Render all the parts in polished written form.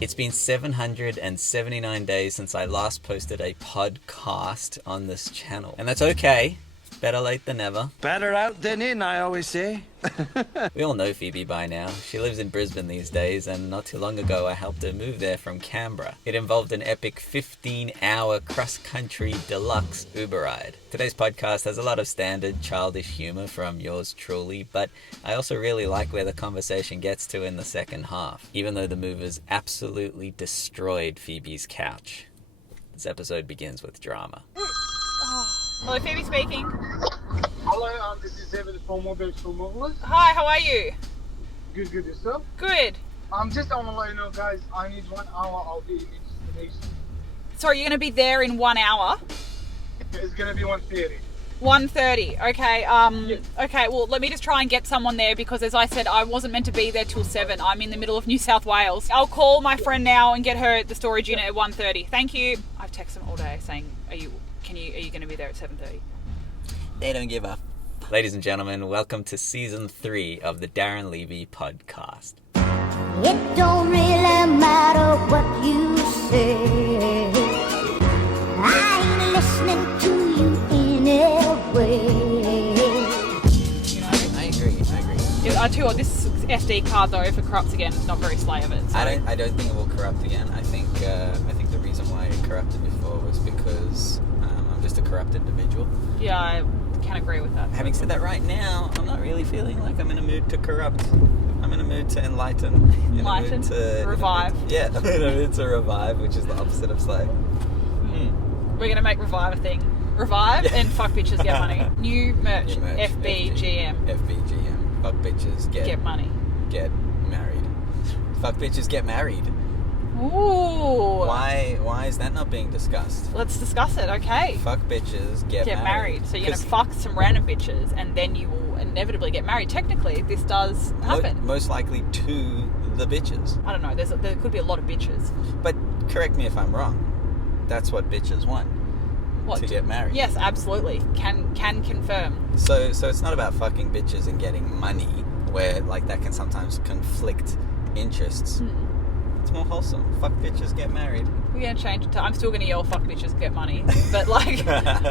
It's been 779 days since I last posted a podcast on this channel. And that's okay. Better late than never. Better out than in, I always say. We all know Phoebe by now. She lives in Brisbane these days, and not too long ago I helped her move there from Canberra. It involved an epic 15-hour cross-country deluxe Uber ride. Today's podcast has a lot of standard childish humour from yours truly, but I also really like where the conversation gets to in the second half, even though the movers absolutely destroyed Phoebe's couch. This episode begins with drama. Hello, Phoebe speaking. Hello, this is Evan from Mobile Movelers. Hi, how are you? Good, yourself? Good. Just I want to let you know, guys, I need 1 hour, I'll be in each destination. Sorry, you're going to be there in 1 hour? It's going to be 1:30. 1:30, okay. Yes. Okay, well, let me just try and get someone there because, as I said, I wasn't meant to be there till 7. I'm in the middle of New South Wales. I'll call my friend now and get her at the storage unit at 1:30. Thank you. I've texted them all day saying, are you going to be there at 7:30? They don't give a f***. Ladies and gentlemen, welcome to Season 3 of the Darren Levy podcast. It don't really matter what you say. I ain't listening to you anyway. I agree. I tell you what, this SD card, though, if it corrupts again, it's not very slay of it. So. I don't think it will corrupt again. I think the reason why it corrupted before was because I'm just a corrupt individual. Yeah, I can agree with that. Having said that, right now, I'm not really feeling like I'm in a mood to corrupt. I'm in a mood to enlighten. Enlighten? Revive. I'm in a mood to revive, which is the opposite of slay. We're going to make Revive a thing. Revive and fuck bitches get money. New merch, FBGM. FBGM. Fuck bitches Get money. Get married. Fuck bitches get married. Ooh. Why is that not being discussed? Let's discuss it, okay. Fuck bitches get married. So you're going to fuck some random bitches and then you will inevitably get married. Technically, this does happen. Most likely to the bitches. I don't know. There could be a lot of bitches. But correct me if I'm wrong. That's what bitches want. What? To get married. Yes, absolutely. Can confirm. So it's not about fucking bitches and getting money, where like that can sometimes conflict interests. It's more wholesome. Fuck bitches get married. We're going to change it to... I'm still going to yell fuck bitches get money. But like,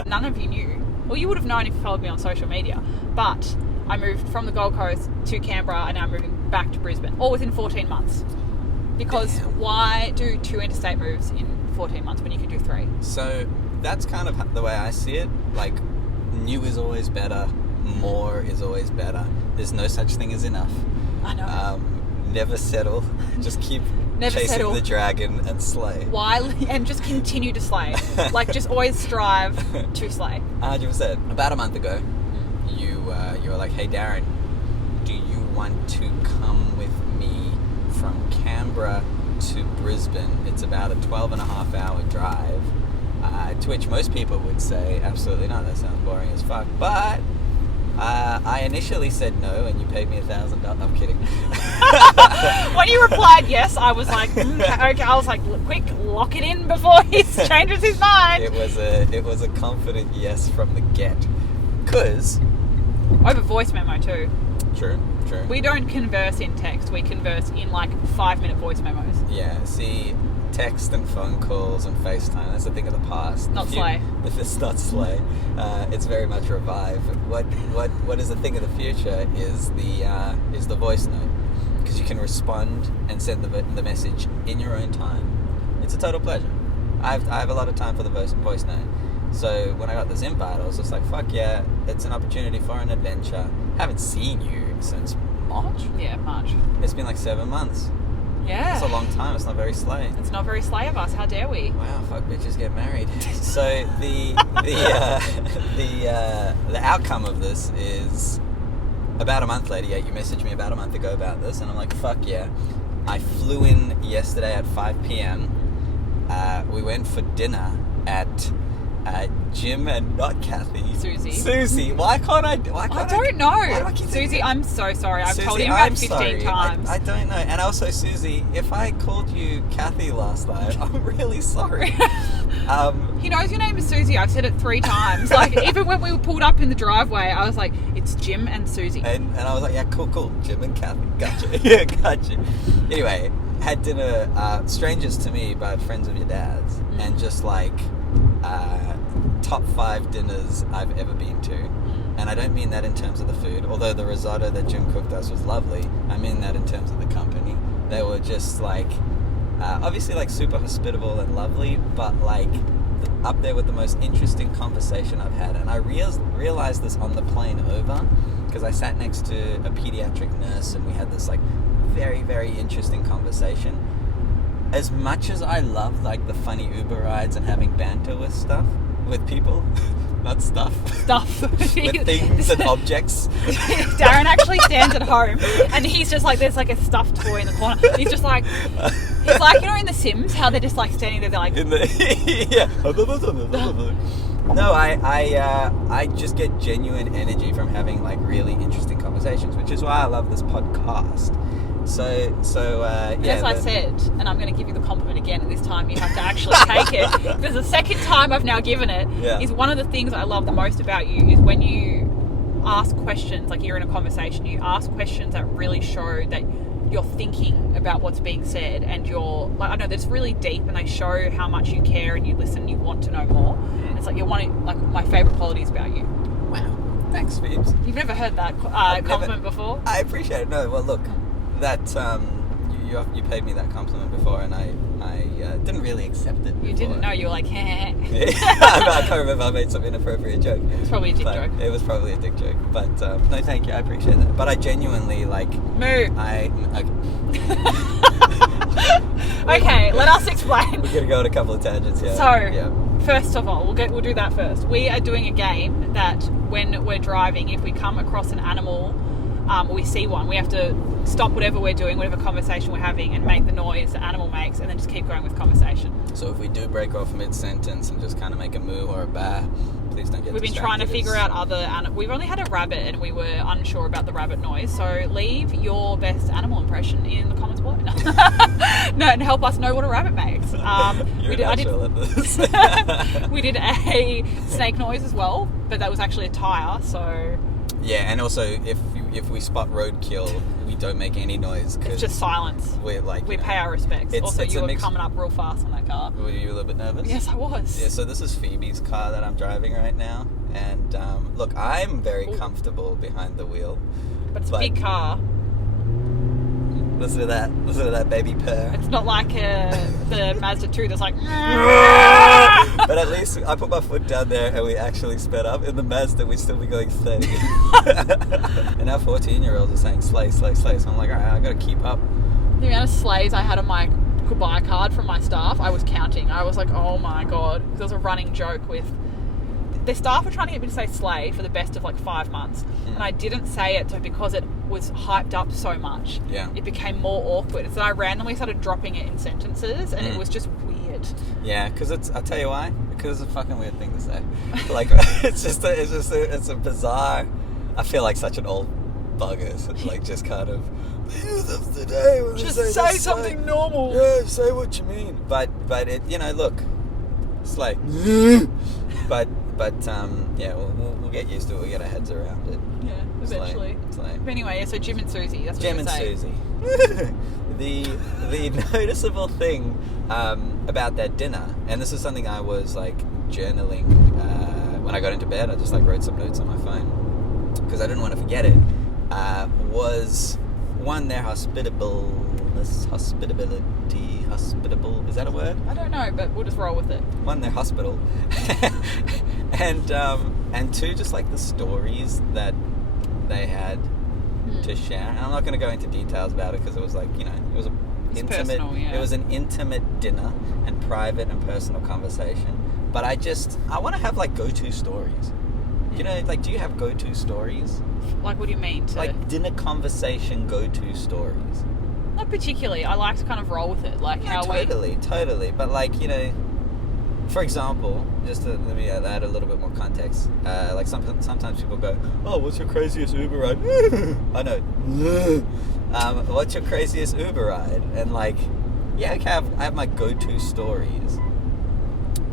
none of you knew. Well, you would have known if you followed me on social media. But I moved from the Gold Coast to Canberra and now I'm moving back to Brisbane. All within 14 months. Because why do 2 interstate moves in 14 months when you can do 3? So that's kind of the way I see it. Like, new is always better. More is always better. There's no such thing as enough. I know. Never settle. Just keep chasing the dragon and slay. And just continue to slay. Like, just always strive to slay. 100%. About a month ago, you were like, hey Darren, do you want to come with me from Canberra to Brisbane? It's about a 12.5-hour drive. To which most people would say, absolutely not, that sounds boring as fuck. But I initially said no, and you paid me $1,000. I'm kidding. When you replied yes, I was like, okay. I was like, quick, lock it in before he changes his mind. It was a confident yes from the get. Because over voice memo too. True. We don't converse in text. We converse in like 5-minute voice memos. Yeah. See, text and phone calls and FaceTime, that's a thing of the past. Not slay. If it's not slay, it's very much revive. What is a thing of the future is the voice note, because you can respond and send the message in your own time. It's a total pleasure. I have a lot of time for the voice note. So when I got this invite, I was just like, fuck yeah, it's an opportunity for an adventure. Haven't seen you since March. Yeah, March. It's been like 7 months. Yeah. It's a long time. It's not very slay. It's not very slay of us. How dare we? Wow, fuck bitches get married. So the outcome of this is about a month later. Yeah, you messaged me about a month ago about this, and I'm like, fuck yeah. I flew in yesterday at 5 p.m. We went for dinner at Jim and not Kathy. Susie. Why can't I? I don't know. Susie, I'm so sorry. I've told him about 15 times. I don't know. And also, Susie, if I called you Kathy last night, I'm really sorry. He knows your name is Susie. I've said it 3 times. Like, even when we were pulled up in the driveway, I was like, it's Jim and Susie. And I was like, yeah, cool. Jim and Kathy. Gotcha. Yeah, gotcha. Anyway, had dinner, strangers to me, but friends of your dad's, and just like top 5 dinners I've ever been to. And I don't mean that in terms of the food, although the risotto that Jim cooked us was lovely. I mean that in terms of the company. They were just like, obviously like super hospitable and lovely, but like up there with the most interesting conversation I've had. And I realized this on the plane over, because I sat next to a pediatric nurse and we had this like very, very interesting conversation. As much as I love like the funny Uber rides and having banter with people, not stuff. With things and objects. Darren actually stands at home and he's just like, there's like a stuffed toy in the corner. He's just like, he's like, you know, in The Sims, how they're just like standing there, they're like... Yeah. No, I just get genuine energy from having like really interesting conversations, which is why I love this podcast. So yeah. As I said, and I'm going to give you the compliment again, and this time you have to actually take it, because the second time I've now given it, is one of the things I love the most about you is when you ask questions, like you're in a conversation, you ask questions that really show that you're thinking about what's being said, and you're like, I know that's really deep, and they show how much you care and you listen and you want to know more. And it's like you're one, like my favourite qualities about you. Wow, thanks, Phoebes. You've never heard that compliment before? I appreciate it. No, well, look, that you paid me that compliment before, and I didn't really accept it before. You didn't know, you were like, heh. I can't remember, I made some inappropriate joke. It was probably a dick joke. It was probably a dick joke, but no, thank you, I appreciate that. But I genuinely like... Moo. Okay, let us explain. We're gonna go on a couple of tangents here. So, first of all, we'll do that first. We are doing a game that when we're driving, if we come across an animal, or we see one, we have to stop whatever we're doing, whatever conversation we're having, and make the noise the animal makes, and then just keep going with conversation. So if we do break off mid-sentence and just kind of make a moo or a bah, please don't get We've been trying to figure out other animals. We've only had a rabbit, and we were unsure about the rabbit noise. So leave your best animal impression in the comments below. No, and help us know what a rabbit makes. We did a snake noise as well, but that was actually a tire. So yeah, and also if we spot roadkill, we don't make any noise. It's just silence. We pay our respects. Also, you were coming up real fast on that car. Were you a little bit nervous? Yes, I was. Yeah, so this is Phoebe's car that I'm driving right now. And look, I'm very comfortable behind the wheel. But it's a big car. Listen to that baby purr. It's not like the Mazda 2 that's like... But at least I put my foot down there and we actually sped up. In the Mazda, we'd still be going 30. And our 14-year-olds are saying slay, slay, slay. So I'm like, all right, I got to keep up. The amount of slays I had on my goodbye card from my staff, I was counting. I was like, oh my God. There was a running joke with... Their staff were trying to get me to say slay for the best of like 5 months. And I didn't say it because it was hyped up so much. Yeah. It became more awkward. So I randomly started dropping it in sentences, and it was just weird. Yeah, because I'll tell you why. Because it's a fucking weird thing to say. Like, it's a bizarre... I feel like such an old bugger. So like, just kind of... The youth of today... Just say something normal. Yeah, say what you mean. But it, you know, look... Slay. But yeah, we'll get used to it. We'll get our heads around it. Yeah, eventually. Slay. But anyway, so Jim and Susie, that's what Jim you and say. Susie. The noticeable thing about that dinner, and this is something I was like journaling when I got into bed. I just like wrote some notes on my phone because I didn't want to forget it. Was one, their hospitable. Is that a word? I don't know, but we'll just roll with it. One, they're hospital. and two, just like the stories that they had to share. And I'm not going to go into details about it because it was like, you know, it was personal, yeah. It was an intimate dinner and private and personal conversation. But I want to have like go-to stories. You know, like, do you have go-to stories? Like, what do you mean? Like dinner conversation go-to stories. Not particularly. I like to kind of roll with it, like how totally. But like, you know, for example, just to let me add a little bit more context. Like sometimes people go, "Oh, what's your craziest Uber ride?" I know. What's your craziest Uber ride? And like, yeah, okay, I have my go-to stories,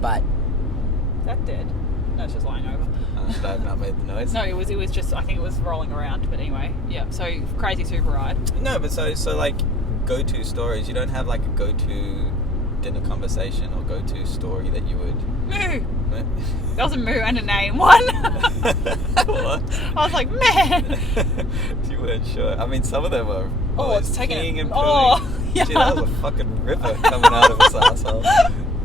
but is that dead? No, it's just lying over. I have not made the noise. No, it was just, I think it was rolling around. But anyway, yeah. So crazy Uber ride. No, but so like, go-to stories. You don't have like a go-to dinner conversation or go-to story that you would... Moo! That was a moo and a name one. What? I was like, man. You weren't sure. I mean, some of them were... It's taking peeing it. and Oh, pooing. yeah. Gee, that was a fucking river coming out of his asshole.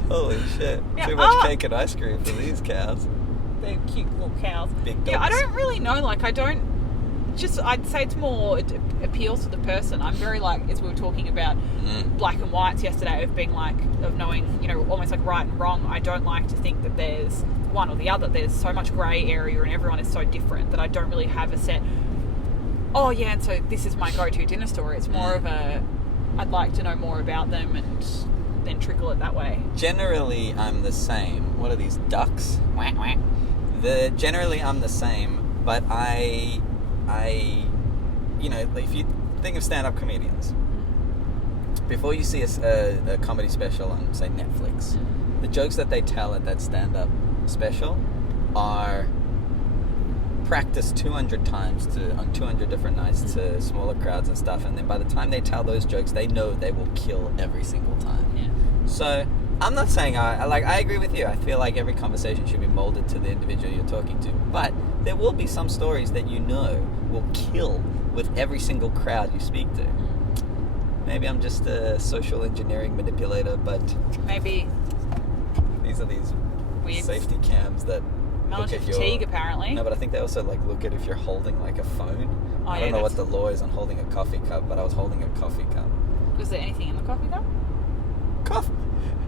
Holy shit. Yeah, Too much cake and ice cream for these cows. They're cute little cows. Big dogs. Yeah, I don't really know. Like, I'd say it's more, it appeals to the person. I'm very like, as we were talking about black and whites yesterday, of being like, of knowing, you know, almost like right and wrong. I don't like to think that there's one or the other. There's so much grey area and everyone is so different that I don't really have a set, oh yeah, and so this is my go-to dinner story. It's more of a, I'd like to know more about them and then trickle it that way. Generally, I'm the same. What are these, ducks? Whack, whack. Generally, I'm the same, but I, you know, if you think of stand-up comedians, before you see a comedy special on, say, Netflix, the jokes that they tell at that stand-up special are practiced 200 times on 200 different nights to smaller crowds and stuff, and then by the time they tell those jokes, they know they will kill every single time. Yeah. So I'm not saying I agree with you. I feel like every conversation should be molded to the individual you're talking to, but there will be some stories that you know will kill with every single crowd you speak to. Maybe I'm just a social engineering manipulator, but Maybe these are these weird safety cams that look mounted at your... fatigue apparently. No, but I think they also like look at if you're holding like a phone. Oh, I yeah, don't know what that's- the law is on holding a coffee cup, but I was holding a coffee cup. Was there anything in the coffee cup? Coffee?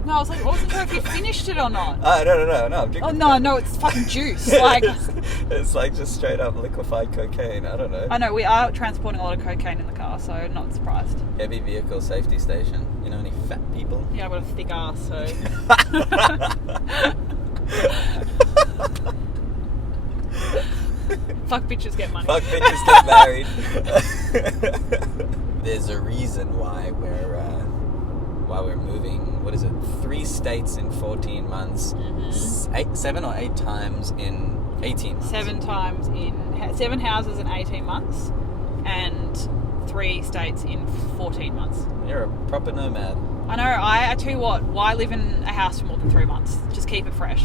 No, I was like, I wasn't sure if you finished it or not. No, I'm drinking Oh coffee. no, it's fucking juice. Like, It's like just straight up liquefied cocaine. I don't know. I know we are transporting a lot of cocaine in the car, so not surprised. Heavy vehicle safety station. You know any fat people? Yeah, I've got a thick ass, so. Fuck bitches get money. Fuck bitches get married. There's a reason why we're moving. What is it? 3 states in 14 months. 7 or 8 times in 18 months. 7 times in 7 houses in 18 months, and 3 states in 14 months. You're a proper nomad. I know. I tell you what. Why live in a house for more than 3 months? Just keep it fresh.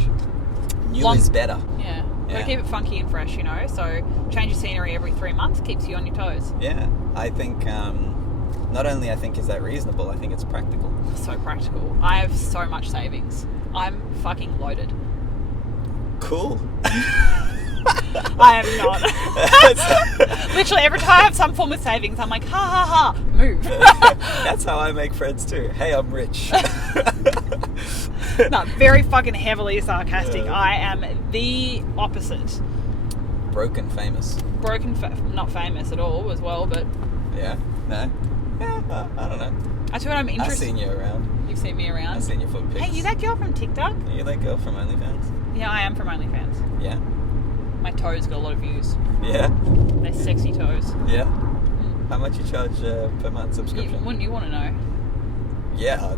New is better. Yeah. Yeah. Gotta keep it funky and fresh, you know. So change your scenery every 3 months keeps you on your toes. Yeah, I think not only I think is that reasonable, I think it's practical. So practical. I have so much savings. I'm fucking loaded. Cool. I am not. Literally every time I have some form of savings, I'm like, ha ha ha, move. That's how I make friends too. Hey, I'm rich. No, very fucking heavily sarcastic. Yeah. I am the opposite. Broken famous. Not famous at all as well, but Yeah? No? Yeah, I don't know. I tell you what I'm I've interested. seen you around. You've seen me around. I've seen your foot pics. Hey, you that girl from TikTok? Are you that girl from OnlyFans? Yeah, I am from OnlyFans. Yeah? My toes got a lot of views. Yeah? They're sexy toes. Yeah? How much you charge per month subscription? Wouldn't you want to know? Yeah.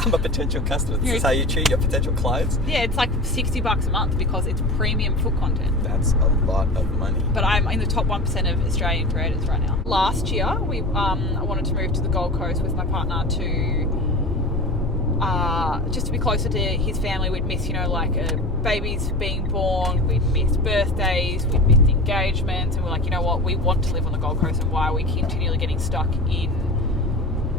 I'm a potential customer. This is how you treat your potential clients? Yeah, it's like $60 a month because it's premium foot content. That's a lot of money. But I'm in the top 1% of Australian creators right now. Last year, I wanted to move to the Gold Coast with my partner to just to be closer to his family. We'd miss, like babies being born, we'd miss birthdays, we'd miss engagements, and we're like, you know what, we want to live on the Gold Coast, and why are we continually getting stuck in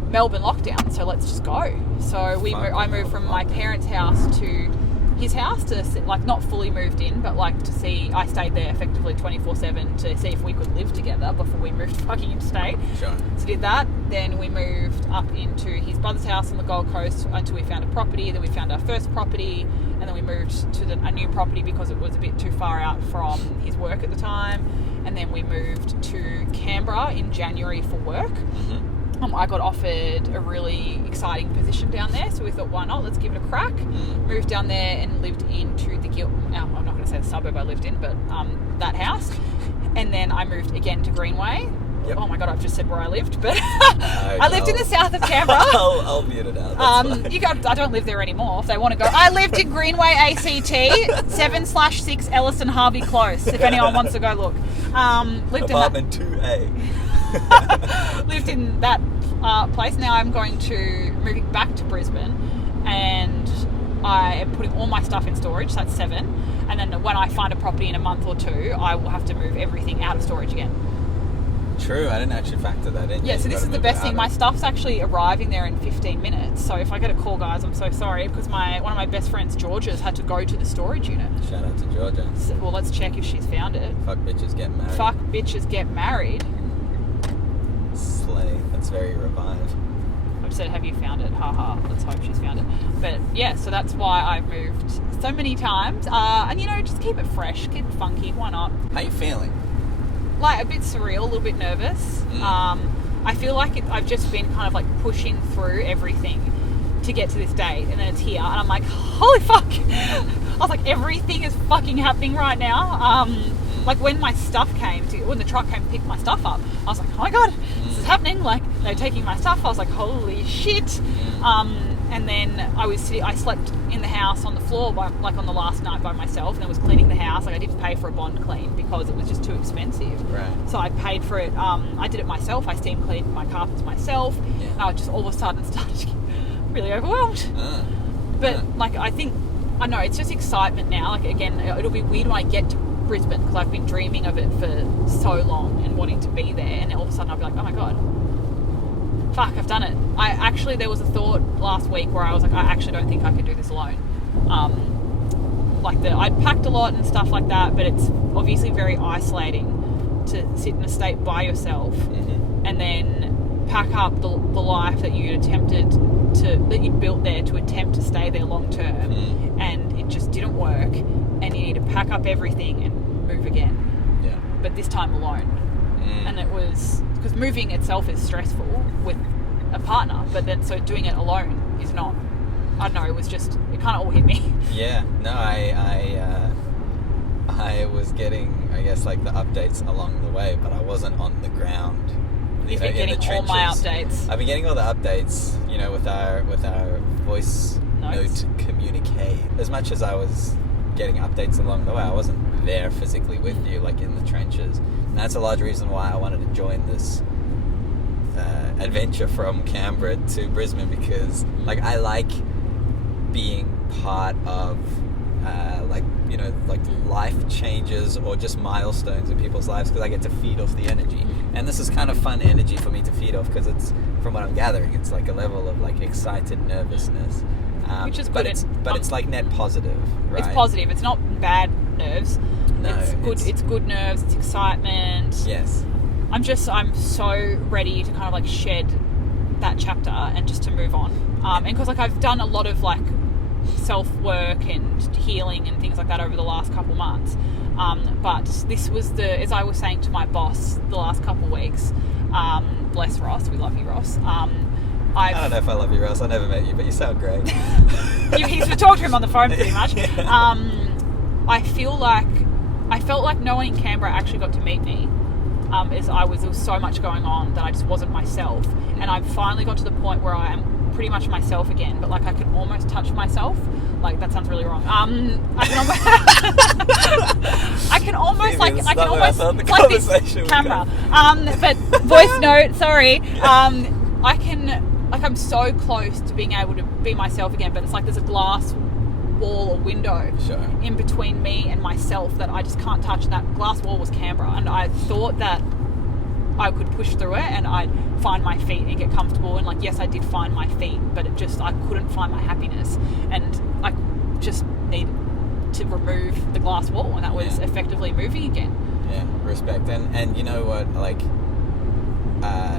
Melbourne lockdown? So let's just go. So I moved from my parents' house to his house to not fully moved in, but to see. I stayed there effectively 24/7 to see if we could live together before we moved fucking interstate. Sure. So did that. Then we moved up into his brother's house on the Gold Coast until we found a property. Then we found our first property, and then we moved to a new property because it was a bit too far out from his work at the time. And then we moved to Canberra in January for work. Mm-hmm. I got offered a really exciting position down there, so we thought, why not? Let's give it a crack. Moved down there and lived into I'm not going to say the suburb I lived in, but that house. And then I moved again to Greenway. Yep. Oh my God, I've just said where I lived, but I lived in the south of Canberra. I'll mute it out. I don't live there anymore if they want to go. I lived in Greenway ACT, 7/6 Ellison Harvey Close, if anyone wants to go look. Lived Apartment 2A. lived in that place. Now I'm moving back to Brisbane, and I am putting all my stuff in storage. So that's 7. And then when I find a property in a month or 2, I will have to move everything out of storage again. True, I didn't actually factor that in. Yeah, so this is the best thing. My stuff's actually arriving there in 15 minutes. So if I get a call, guys, I'm so sorry, because one of my best friends, Georgia's, had to go to the storage unit. Shout out to Georgia. So, well, let's check if she's found it. Fuck bitches get married. Fuck bitches get married. Slay. That's very revived. I've said, have you found it? Haha. Let's hope she's found it. But yeah, so that's why I've moved so many times. And just keep it fresh, keep it funky. Why not? How you feeling? Like a bit surreal, a little bit nervous. I feel like I've just been kind of like pushing through everything to get to this date, and then it's here, and I'm like, holy fuck! I was like, everything is fucking happening right now. Like when my stuff when the truck came to pick my stuff up, I was like, oh my god, this is happening! Like they're taking my stuff. I was like, holy shit! And then I slept in the house on the floor on the last night by myself, and I was cleaning the house. Like I didn't pay for a bond clean because it was just too expensive. Right. So I paid for it. I did it myself. I steam cleaned my carpets myself. Yeah. And I just all of a sudden started to get really overwhelmed. But like I don't know, it's just excitement now. Like again, it'll be weird when I get to Brisbane because I've been dreaming of it for so long and wanting to be there, and then all of a sudden I'll be like, oh my god. Fuck, I've done it. There was a thought last week where I was like, I actually don't think I could do this alone. I'd packed a lot and stuff like that, but it's obviously very isolating to sit in a state by yourself and then pack up the life that you'd built there to attempt to stay there long term, and it just didn't work, and you need to pack up everything and move again. Yeah. But this time alone. And it was because moving itself is stressful with a partner, but then so doing it alone is not. I don't know. It kind of all hit me. Yeah. No, I was getting, I guess, like the updates along the way, but I wasn't on the ground. You've been getting all my updates. I've been getting all the updates, with our voice note communique. As much as I was getting updates along the way, I wasn't there physically with you, like in the trenches. And that's a large reason why I wanted to join this adventure from Canberra to Brisbane, because I like being part of life changes or just milestones in people's lives, because I get to feed off the energy, and this is kind of fun energy for me to feed off, because it's, from what I'm gathering, it's like a level of like excited nervousness, which is good. But it's like net positive, right? It's positive. It's not bad nerves. No, it's good. It's good nerves. It's excitement. Yes. I'm so ready to kind of like shed that chapter and just to move on. And because I've done a lot of like self-work and healing and things like that over the last couple months. But this was as I was saying to my boss the last couple weeks, bless Ross, we love you, Ross. I don't know if I love you, Ross. I never met you, but you sound great. He's talked to him on the phone pretty much. Yeah. I felt like no one in Canberra actually got to meet me. There was so much going on that I just wasn't myself, and I finally got to the point where I am pretty much myself again, but like I can almost touch myself. Like that sounds really wrong. I can almost like this camera. But voice note, sorry. I'm so close to being able to be myself again, but it's like there's a glass wall or window in between me and myself that I just can't touch. And that glass wall was Canberra, and I thought that I could push through it and I'd find my feet and get comfortable, and like yes, I did find my feet, but I couldn't find my happiness, and I just needed to remove the glass wall, and that was effectively moving again. Yeah, respect. And you know what, like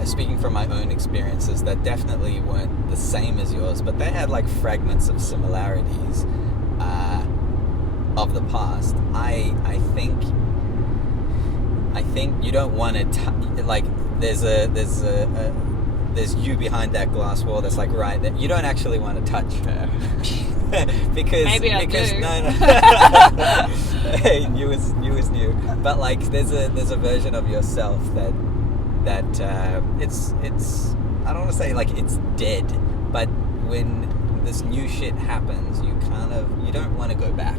speaking from my own experiences, that definitely weren't the same as yours, but they had like fragments of similarities of the past. I think you don't want to like there's you behind that glass wall that's like right that you don't actually want to touch her. because do. No. Hey, new is new. But like there's a version of yourself that it's I don't want to say like it's dead, but when this new shit happens, you don't want to go back.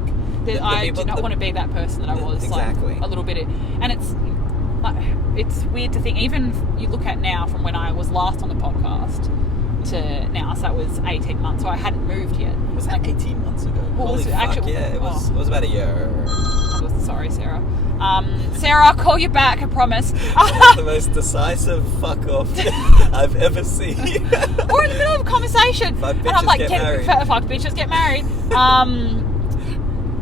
I do not want to be that person that I was, exactly. like a little bit, and it's it's weird to think, even you look at now from when I was last on the podcast to now, so that was 18 months, so I hadn't moved yet. Was that 18 months ago? What Holy was it? fuck, Actually, yeah, it was about a year. Sorry, Sarah. Sarah, I'll call you back, I promise. That's the most decisive fuck off I've ever seen. We're in the middle of a conversation. Fuck and I'm bitches like, get married. Fuck bitches get married.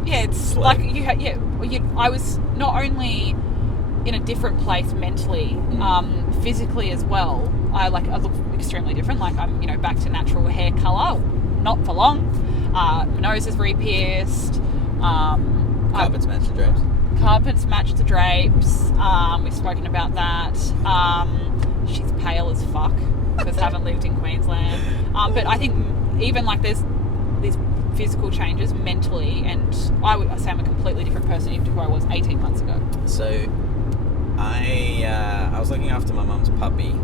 Yeah, it's Slow. like I was not only in a different place mentally, physically as well. I look extremely different. Like I'm, back to natural hair colour, not for long. My nose is re-pierced. Carpets match the drapes. Carpets match the drapes. We've spoken about that. She's pale as fuck because I haven't lived in Queensland. But I think even like there's these physical changes mentally, and I would say I'm a completely different person to who I was 18 months ago. So I was looking after my mum's puppy.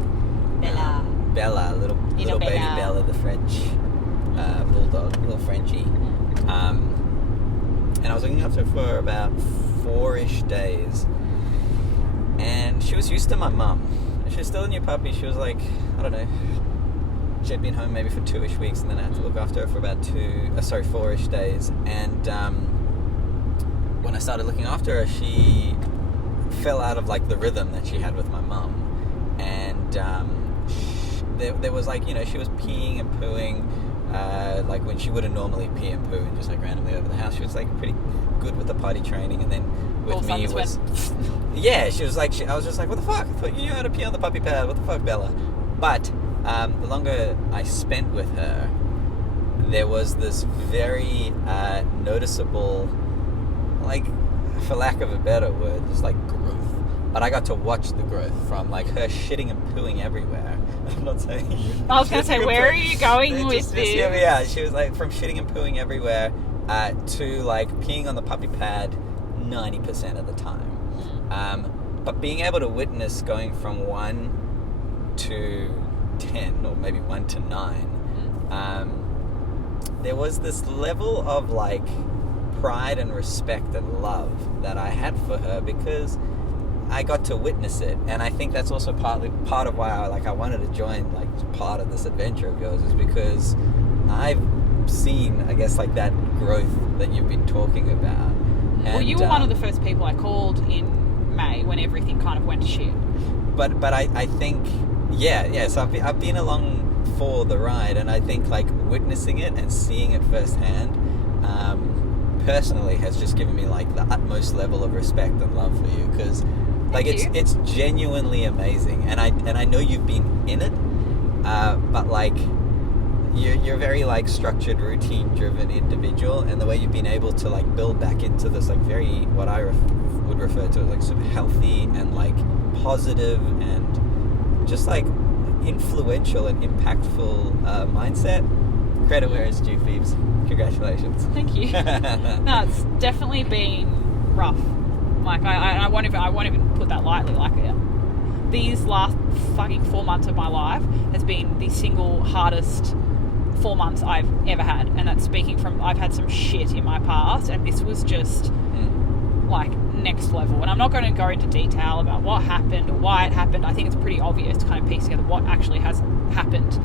Bella, little Bella. baby Bella, the French bulldog, little Frenchie. And I was looking after her for about 4-ish days. And she was used to my mum. She was still a new puppy. She was like, I don't know, she had been home maybe for 2-ish weeks, and then I had to look after her for about 4-ish days. And when I started looking after her, she fell out of like the rhythm that she had with my mum. And there was like, she was peeing and pooing like when she wouldn't normally pee and poo and just like randomly over the house. She was like pretty good with the potty training, and then with me was yeah, she was like, I was just like, what the fuck, I thought you knew how to pee on the puppy pad, what the fuck, Bella? But the longer I spent with her, there was this very noticeable, like, for lack of a better word, just like growth. But I got to watch the growth from like her shitting and pooing everywhere. I'm not saying. I was going to say, where are you going with this? Yeah, she was like from shitting and pooing everywhere to like peeing on the puppy pad 90% of the time. But being able to witness going from 1 to 10, or maybe 1 to 9, there was this level of like pride and respect and love that I had for her because I got to witness it. And I think that's also part of why I wanted to join like part of this adventure of yours, is because I've seen, I guess, like that growth that you've been talking about. Well, you were one of the first people I called in May when everything kind of went to shit. But I think so I've been along for the ride, and I think like witnessing it and seeing it firsthand personally has just given me like the utmost level of respect and love for you, because like it's genuinely amazing, and I know you've been in it, but like you're very like structured, routine driven individual, and the way you've been able to like build back into this like very, what I would refer to as like sort of healthy and like positive and just like influential and impactful mindset. Credit where it's due, Phoebes. Congratulations. Thank you. No, it's definitely been rough. Like I won't even put that lightly. Like these last fucking 4 months of my life has been the single hardest 4 months I've ever had, and that's speaking from, I've had some shit in my past, and this was just like next level. And I'm not going to go into detail about what happened or why it happened. I think it's pretty obvious to kind of piece together what actually has happened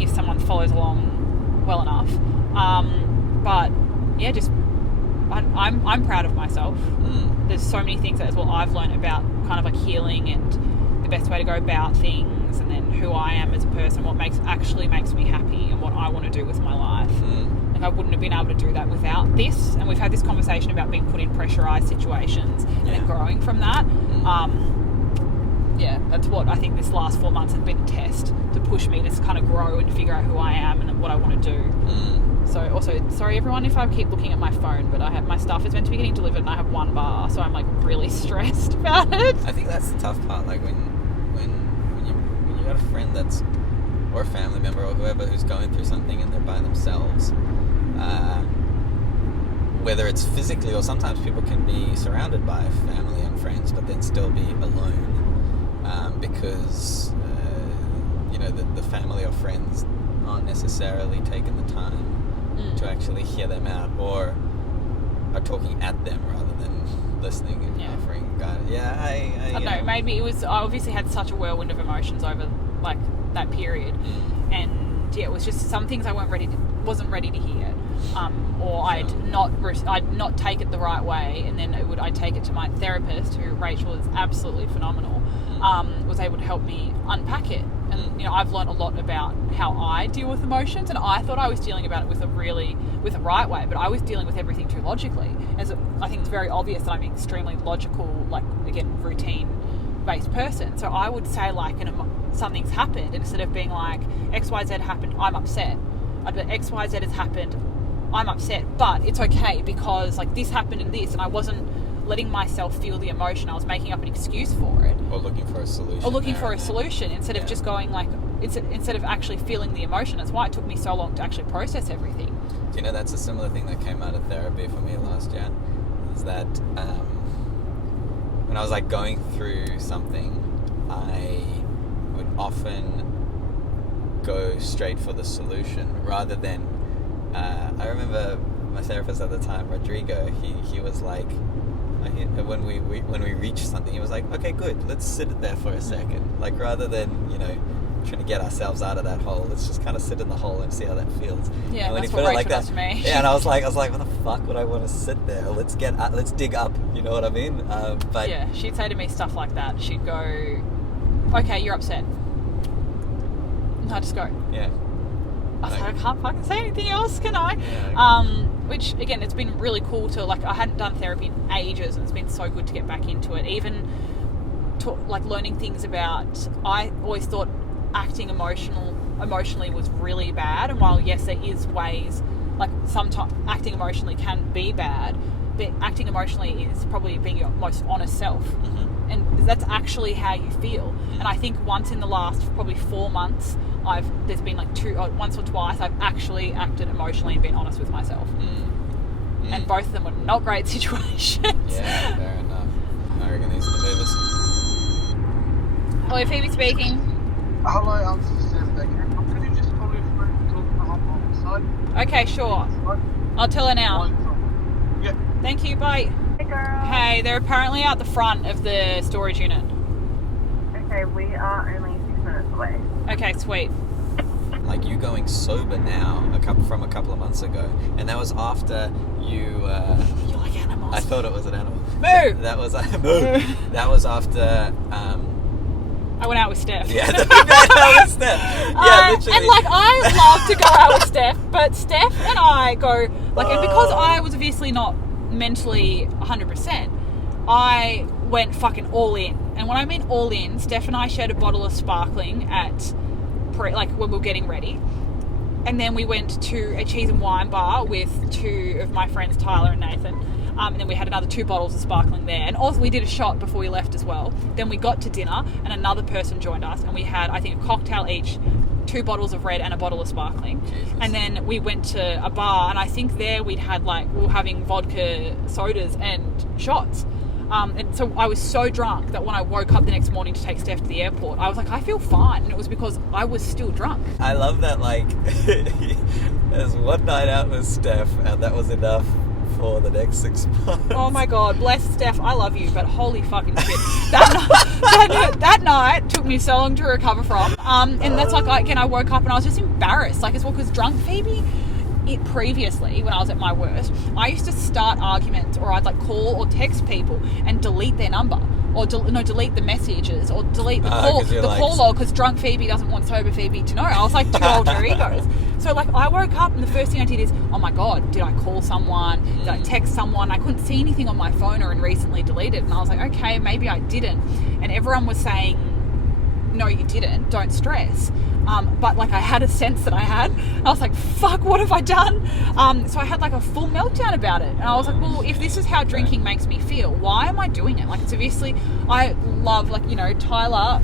if someone follows along well enough. But yeah, just I'm proud of myself. There's so many things that as well I've learned about kind of like healing and the best way to go about things, and then who I am as a person, what actually makes me happy, and what I want to do with my life. Like I wouldn't have been able to do that without this. And we've had this conversation about being put in pressurized situations and then growing from that. Yeah, that's what I think this last 4 months has been a test to push me to kind of grow and figure out who I am and what I want to do. So also, sorry everyone if I keep looking at my phone, but my stuff is meant to be getting delivered and I have 1 bar, so I'm like really stressed about it. I think that's the tough part, like when you got a friend that's, or a family member or whoever who's going through something and they're by themselves, whether it's physically or sometimes people can be surrounded by family and friends but then still be alone, because the family or friends aren't necessarily taking the time to actually hear them out, or are talking at them rather than listening and Yeah. offering guidance. Yeah, I don't know, maybe it was, I obviously had such a whirlwind of emotions over like that period, and yeah, it was just some things I wasn't ready to hear, or I'd not take it the right way, and then I'd take it to my therapist, who Rachel is absolutely phenomenal, was able to help me unpack it. And I've learned a lot about how I deal with emotions, and I thought I was dealing about it with the right way, but I was dealing with everything too logically. I think it's very obvious that I'm an extremely logical, like, again, routine-based person. So I would say, like, something's happened, and instead of being like, XYZ happened, I'm upset, I'd be, XYZ has happened, I'm upset, but it's okay because, like, this happened and this, and I wasn't letting myself feel the emotion. I was making up an excuse for it. Or looking for a solution. Instead of just going, like, instead of actually feeling the emotion. That's why it took me so long to actually process everything. Do you know, that's a similar thing that came out of therapy for me last year, is that when I was, like, going through something, I would often go straight for the solution rather than I remember my therapist at the time, Rodrigo, he was like, when we reached something, he was like, okay, good, let's sit there for a second, like, rather than trying to get ourselves out of that hole, let's just kind of sit in the hole and see how that feels. Yeah, and when that's he what put it Rachel like does that, to me. yeah, and I was like, what the fuck would I want to sit there? Let's dig up, you know what I mean? But yeah, she'd say to me stuff like that. She'd go, okay, you're upset. And I'd just go, yeah, I was like, I can't fucking say anything else, can I? Yeah. Which, again, it's been really cool to, like, I hadn't done therapy in ages, and it's been so good to get back into it. Even, like, learning things about, I always thought acting emotionally was really bad, and while, yes, there is ways, like, sometimes acting emotionally can be bad, but acting emotionally is probably being your most honest self. Mm-hmm. And that's actually how you feel. And I think once in the last probably 4 months, there's been like once or twice I've actually acted emotionally and been honest with myself. And both of them were not great situations. Yeah, fair enough. I reckon these are the movers. Hello, Phoebe speaking. Hello, I'm Steph Becker. Could you just call me for talking to hop on the side? Okay, sure. I'll tell her now. Yeah. Thank you, bye. Hey girl. Hey, they're apparently out the front of the storage unit. Okay, we are only 6 minutes away. Okay, sweet. Like, you going sober now from a couple of months ago, and that was after you You like animals. I thought it was an animal. Moo! That was moo. That was after I went out with Steph. yeah, that was Steph. Yeah, literally. And, like, I love to go out with Steph, but Steph and I go, like, and because I was obviously not mentally 100%, I went fucking all in. And when I mean all in, Steph and I shared a bottle of sparkling when we were getting ready. And then we went to a cheese and wine bar with two of my friends, Tyler and Nathan. And then we had another 2 bottles of sparkling there. And also we did a shot before we left as well. Then we got to dinner and another person joined us. And we had, I think, a cocktail each, 2 bottles of red and a bottle of sparkling. Jesus. And then we went to a bar, and I think there we were having vodka sodas and shots. And so I was so drunk that when I woke up the next morning to take Steph to the airport, I was like, I feel fine. And it was because I was still drunk. I love that, like, there's one night out with Steph, and that was enough for the next 6 months. Oh my God, bless Steph, I love you, but holy fucking shit. That night took me so long to recover from. And that's like, I woke up and I was just embarrassed. Like, as well, because drunk Phoebe, previously, when I was at my worst, I used to start arguments, or I'd, like, call or text people and delete their number, or delete the messages, or delete the call log, because drunk Phoebe doesn't want sober Phoebe to know. I was like 2 alter egos. So, like, I woke up and the first thing I did is, oh my God, did I call someone? Did I text someone? I couldn't see anything on my phone or recently deleted. And I was like, okay, maybe I didn't. And everyone was saying, no, you didn't. Don't stress. But, like, I had a sense that I had. I was like, fuck, what have I done? So I had, like, a full meltdown about it. And I was like, well, if this is how drinking makes me feel, why am I doing it? Like, it's obviously, I love, like, Tyler,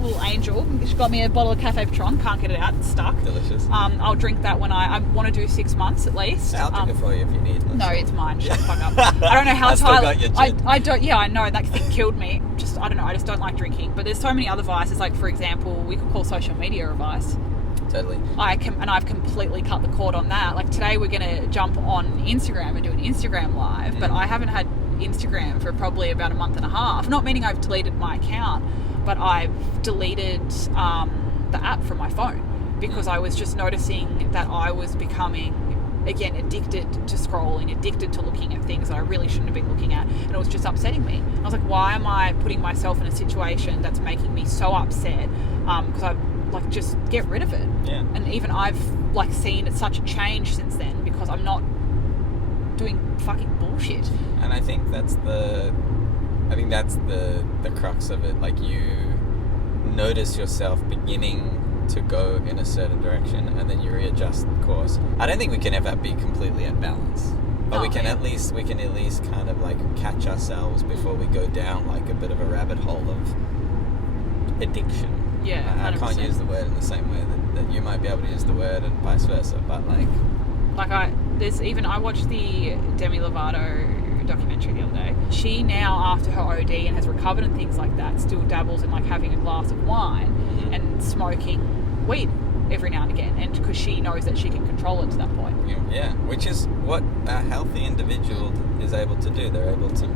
little angel, she got me a bottle of Cafe Patron, can't get it out, it's stuck. Delicious. I'll drink that when I want to do 6 months at least. I'll drink it for you if you need. No, it's mine. Shut the fuck up. I don't know how I still Tyler. got your gin. I don't. Yeah, I know that thing killed me. I don't know. I just don't like drinking. But there's so many other vices. Like, for example, we could call social media a vice. Totally. I've completely cut the cord on that. Like, today we're gonna jump on Instagram and do an Instagram live, but I haven't had Instagram for probably about a month and a half. Not meaning I've deleted my account, but I've deleted the app from my phone because I was just noticing that I was becoming, again, addicted to scrolling, addicted to looking at things that I really shouldn't have been looking at, and it was just upsetting me. I was like, why am I putting myself in a situation that's making me so upset? Because I like, just get rid of it. Yeah. And even I've like seen such a change since then because I'm not doing fucking bullshit. And I think that's the crux of it. Like, you notice yourself beginning to go in a certain direction, and then you readjust course. I don't think we can ever be completely at balance, but we can at least kind of like catch ourselves before we go down like a bit of a rabbit hole of addiction. Yeah, I can't 100%. use the word in the same way that you might be able to use the word, and vice versa. But I watched the Demi Lovato documentary the other day. She now, after her OD and has recovered and things like that, still dabbles in like having a glass of wine and smoking weed every now and again, and because she knows that she can control it to that point. Yeah, which is what a healthy individual is able to do. They're able to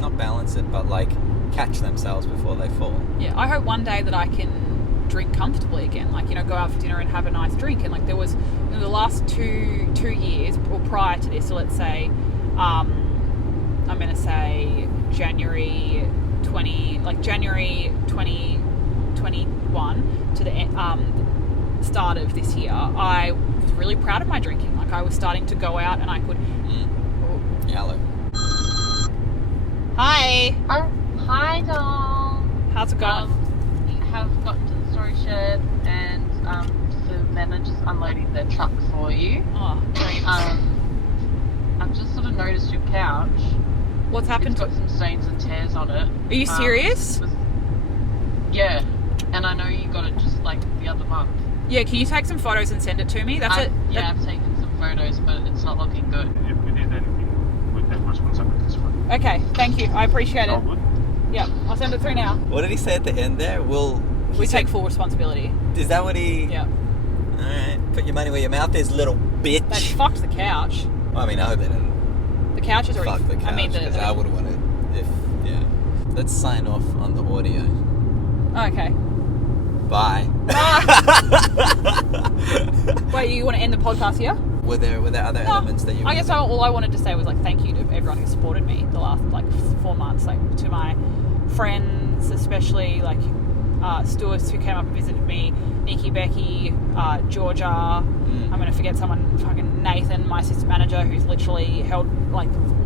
not balance it, but like catch themselves before they fall. Yeah, I hope one day that I can drink comfortably again, like, go out for dinner and have a nice drink. And like there was in the last two years, or prior to this, so let's say I'm going to say January 2021 to the start of this year, I was really proud of my drinking. Like, I was starting to go out and I could... Hello. Hi. Hi, doll. How's it going? We have gotten to the storage shed, and the men are just unloading their truck for you. Oh, great. I've just sort of noticed your couch. What's happened It's to got some stains and tears on it. Are you serious? Yeah, and I know you got it just like the other month. Yeah, can you take some photos and send it to me? That's it. Yeah, I've taken some photos, but it's not looking good. If we need anything, we take responsibilities for it. Okay, thank you. I appreciate All it. good? Yeah, I'll send it through now. What did he say at the end there? We take full responsibility. Is that what he... Yeah. Alright, put your money where your mouth is, little bitch. They fucked the couch. Well, I mean, I hope they didn't The couch is already... fuck the couch, because I would have wanted if... Yeah. Let's sign off on the audio. Okay. Bye. Wait, you want to end the podcast here? Were there other elements that you... I guess all I wanted to say was like thank you to everyone who supported me the last like 4 months, like to my friends, especially like Stuarts who came up and visited me, Nikki, Becky, Georgia. I'm going to forget someone, fucking Nathan, my assistant manager, who's literally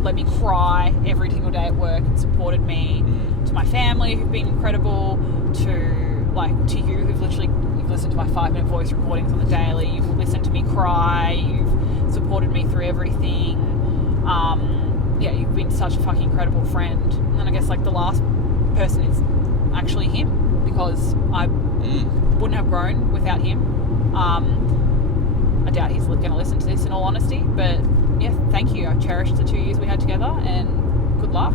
let me cry every single day at work and supported me. To my family who've been incredible, to you who've literally, you've listened to my 5-minute voice recordings on the daily, you've listened to me cry, you've supported me through everything. Yeah, you've been such a fucking incredible friend. And then I guess like the last person is actually him, because I wouldn't have grown without him. I doubt he's going to listen to this in all honesty, but yeah, thank you. I cherished the 2 years we had together, and good luck.